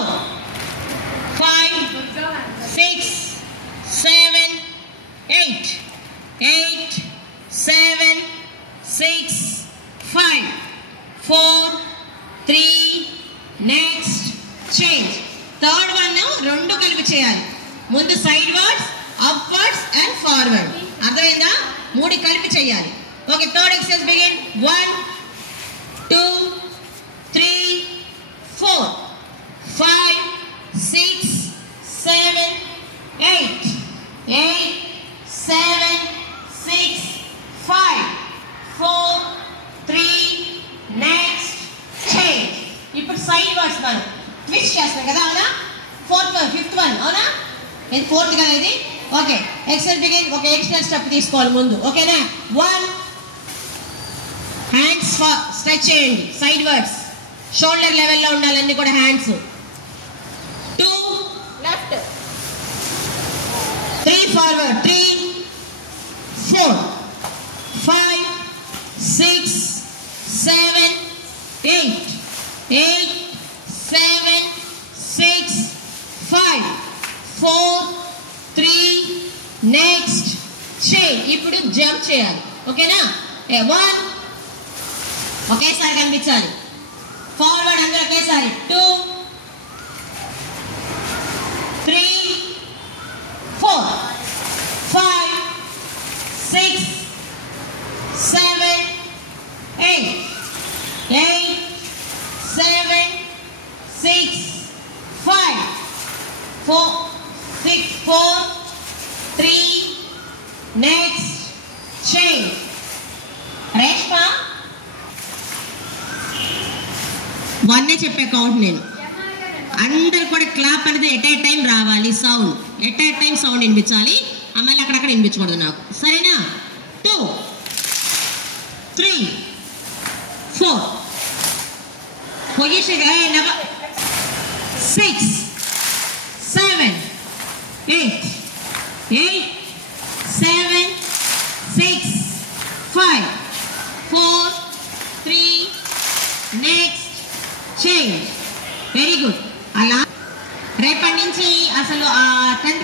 4 5 6 7 8 8 7 6 5 4 3 next change third one రెండు కలిపి చేయాలి ముందు side words upwards and forward అర్థమైందా మూడు కలిపి చేయాలి okay third exercise begin 1 2 3 4 5 6 7 8 8 7 6 5 4 3 next change ఇప్పుడు సైడ్ వర్డ్స్ మనం ట్విస్ట్ చేస్తాం కదా అవునా ఫిఫ్త్ వన్ అవునా ఇది ఫోర్త్ కదా ఇది ఓకే ఎక్సర్సైజ్ బిగిన్ ఒక ఎక్స్ట్రా స్టెప్ తీసుకోవాలి ముందు ఓకేనా 1 హ్యాండ్స్ స్ట్రెచ్ చేయండి సైడ్ వర్డ్స్ షోల్డర్ లెవెల్లో ఉండాలి అన్ని కూడా hands 2 left 3 forward 3 4 5 6 7 8 8 7 6 5 4 3 next change ఇప్పుడు జంప్ చేయాలి ఓకేనా 1 ఒకేసారి కనిపించాలి ఫార్వర్డ్ అందరూ ఒకేసారి 2 3 4 5 6 7 8 8 7 6 5 4 6 4 3 నెక్స్ట్ చేంజ్ రేష్మా వన్నే చెప్పే కౌంట్ నేను అందరు కూడా క్లాప్ అనేది ఎట్ ఏ టైం రావాలి sound at a time sound వినిపించాలి మళ్ళీ అక్కడక్కడ వినిపించకూడదు నాకు సరేనా 2 3 4 position 6 7 8 8 7 6 5 4 3 next change very good అలా రేపటి నుంచి అసలు 10th